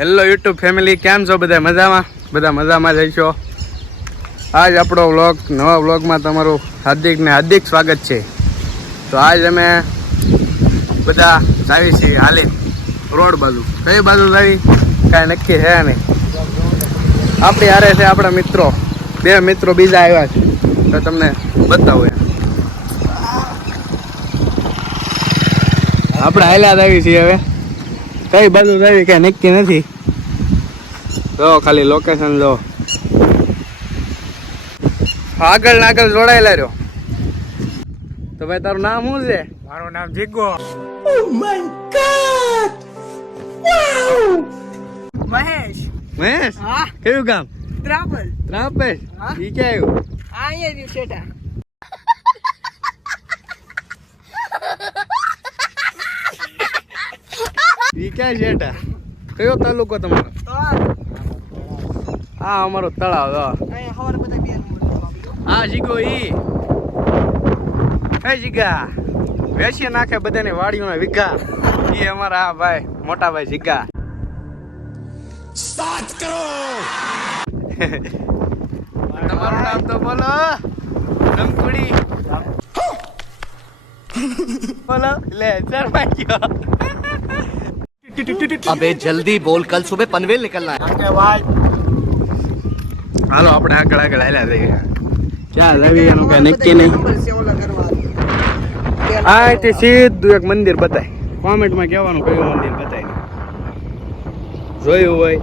Hello YouTube family કેમ છો બધા? મજામાં? બધા મજામાં જઈશો આજ આપણો વ્લોગ નવા વ્લોગમાં તમારું હાર્દિક ને હાર્દિક સ્વાગત છે. તો આજ અમે બધા જાવી છીએ હાલી રોડ બાજુ. કઈ બાજુ જાવી? કાંઈ નક્કી છે નહીં. આપણી હારે છે આપણા મિત્રો. બે મિત્રો બીજા આવ્યા છે. તો તમને બતાવું આપણે હાલ્યા જ આવી છીએ હવે. કઈ બાજુ જાવી, કઈ નક્કી નથી. જો ખાલી લોકેશન જો આગળ ને આગળ જોડાયેલા રહ્યો. તો ભાઈ તારું નામ શું છે? મારું નામ જીગો. મહેશ. મહેશ? હા. કયું કામ ત્રાપલ. ત્રાપલ? હા? ઈ કે આવ્યું? આ અહીંયા રહ્યું શેઠા. ઈ ક્યાં શેઠા? કયો તાલુકો તમારો? તો આ આ અમારો તળાવ જો અહીંયા સવારે બધા બે નંબર આ જીગો ઈ હે જીગા વેચી નાખે બધાની વાડીઓના વિઘા ઈ અમારા આ ભાઈ મોટા ભાઈ જીગા તમારું નામ તો બોલો રમકુડી બોલો લે શરમાઈ ગયો अबे जल्दी बोल कल सुबह पनवेल निकलना है હાલો આપણે આગળ આગળ હાલ્યા જઈએ ક્યાં લાવી એનું કઈ નક્કી નહીં? આ તે સીધું એક મંદિર બતાય. કોમેન્ટમાં કહેવાનું કયું મંદિર બતાય? જોયું હોય.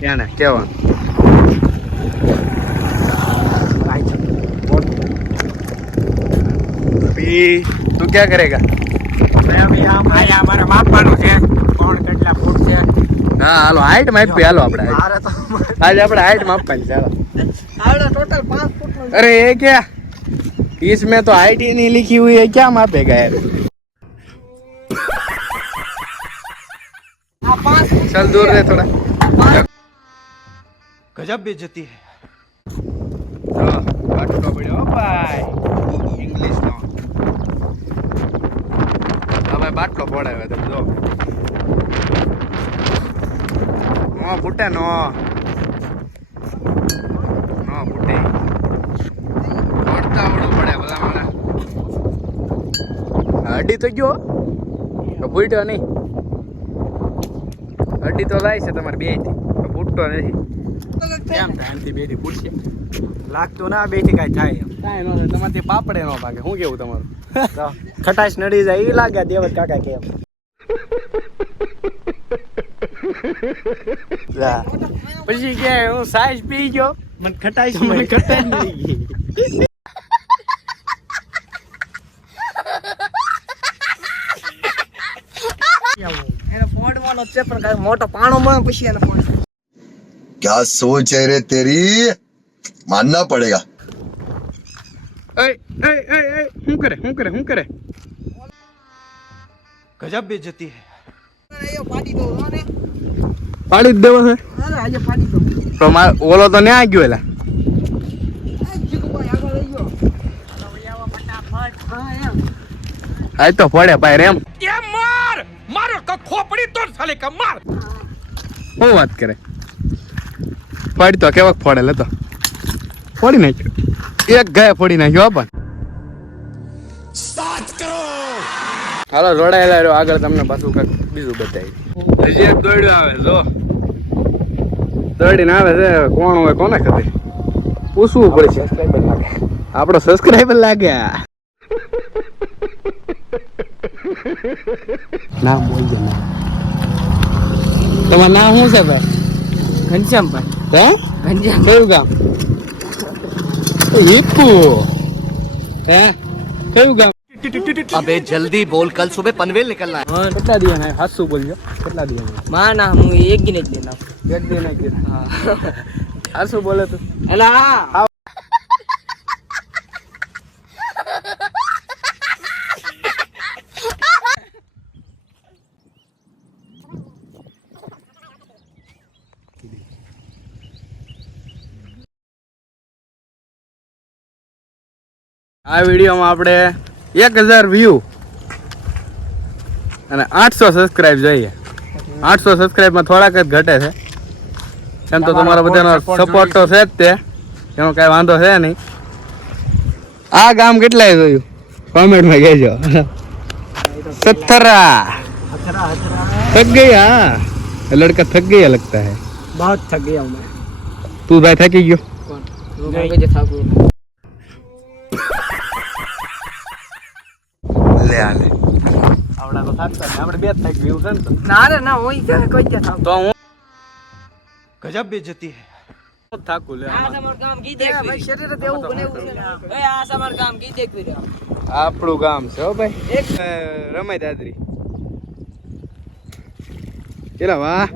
ત્યાં કહેવાનું. અભી તું ક્યાં કરેગા અહીંયા અમારે માપવાનું છે. કોણ કેટલા ફૂટ છે? હા હાલો હાઈટ માપી હાલો આપણે height. મારે તો આજે આપણે હાઈટ માપવાની છે હાલો આવડે ટોટલ પાંચ ફૂટનું अरे ये क्या इसमें तो हाइट ही नहीं लिखी हुई है क्या मापेगा यार આ પાંચ ફૂટ चल दूर रहे थोड़ा गजब बेइज्जती है चलो बाटलो પડ્યો ભાઈ ઇંગ્લિશ નો હવે બાટલો પડાવે તમે જો ફૂટે ફોડતા આવડવું પડે ભલા મને અડી તો ગયો તો ફૂટ્યો નહીં. અડી તો લાય છે તમારે બેથી ફૂટતો નથી. કેમ થાય? એમથી બેથી પૂછીએ લાગતું ના બેઠી કાંઈ થાય કાંઈ ન થાય તમારથી પાપડે ન ભાગે. શું કેવું તમારું? ખટાશ નડી જાય એ લાગે દેવત કાકા કેમ. પછી કે હું સાઈઝ પી ગયો. મને ખટાઈ મને ખટાઈ નહીં ગઈ. છે પણ મોટો પાણો મળે પછી એને ફોડ. ક્યા સોચ હે રે તેરી માનના પડેગા એ એ એ એ હું કરે હું કરે હું કરે? ગજબ બેજતી હે. પાડી જ દેવો છે. અરે આજે પાડી દઉં. તો માર ઓલો તો ન્યા ગયો એલા. આ ભાઈ રેમ. લઈ માર! હા એમ ખોપડી તો પડે પાય એમ શું વાત કરે? પડી તો કેવાક ફોડે લેતો ફોડી નાખ્યો. એક ગયા ફોડી નાખ્યો આપણ હાલો રોડાયેલા રહ્યો આગળ તમને પાછું કંઈક બીજું બતાવી હજી એક દોડ્યો આવે જો દોડીને આવે છે કોણ હોય કોને ખતે પૂછવું પડશે આપણો સબસ્ક્રાઈબર લાગ્યા. નામ બોલજો તમારું નામ શું છે ભાઈ? ઘનશ્યામભાઈ. હે? ઘનશ્યામ. કયું ગામ? વીપુ હે? કયું ગામ? अबे जल्दी बोल कल सुबह पनवेल निकलना है કેટલા દિયા ના હાસુ બોલજો કેટલા દિયા ના માં ના હું એક ગીને જ લેના એક દિયા ના કીધું હાસુ બોલે તું એલા આ વિડીયોમાં આપણે એક હજાર વ્યૂ અને આઠસો સબસ્ક્રાઇબ જોઈએ. આઠસો સબસ્ક્રાઇબમાં થોડાક જ ઘટે છે. એમ તો તમારા બધાનો સપોર્ટ તો છે જ તે. એનો કાંઈ વાંધો છે નહીં. આ ગામ કેટલાય જોયું? કોમેન્ટમાં કહેજો. સથરા થક ગયા લડકા થક ગયા લગતા હે. બહુ થક ગયા તું ભાઈ થકી ગયો. હાલે. બે થાક વ્યૂ છે ના રે ના હું ઈચ્છા શરીર કામ કી આપણું ગામ છે હો ભાઈ. એક રમાય દાદરી. કેલા વાહ.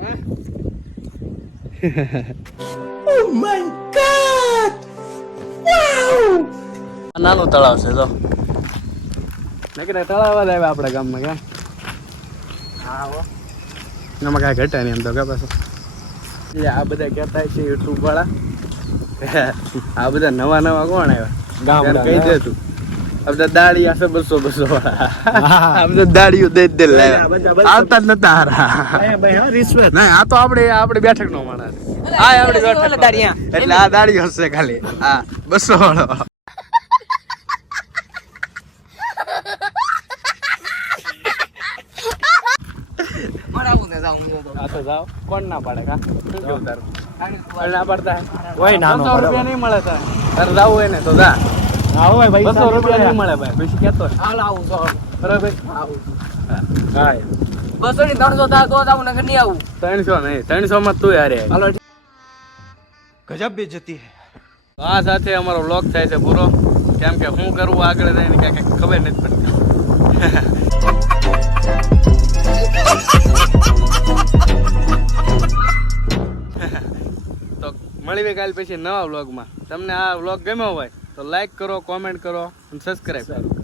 Oh નાનું તળાવ છે તો આપણા ગામમાં કેમ એમાં કાંઈ ઘટે નહીં એમ તો કે પાછું? એટલે આ બધા કહેતા છે યુટ્યુબ વાળા. આ બધા નવા નવા કોણ આવ્યા? કહી દે તું. આ બધા દાડી આસે બસો બસો વાળા. આ બધા દાડીઓ દે દે લાવ્યા. આવતા જ નતા હારા. ભાઈ રિશ્વત. ના આ તો આપણે આપણે બેઠક નો માણસ આ આપણે બેઠક એટલે આ દાડી હશે ખાલી. હા બસો વાળો. ત્રણસો થાય તો આવું આવું. ત્રણસો નહીં. ત્રણસો માં તું યારે ગજબ બેજતી જતી આ સાથે અમારો વ્લોગ થાય છે પૂરો. કેમ કે હું કરું આગળ રહીને ક્યાંક ખબર નથી પડતી. કાલ પછી નવા વ્લોગમાં તમને આ વ્લોગ ગમ્યો હોય તો લાઈક કરો કોમેન્ટ કરો અને સબસ્ક્રાઈબ કરો.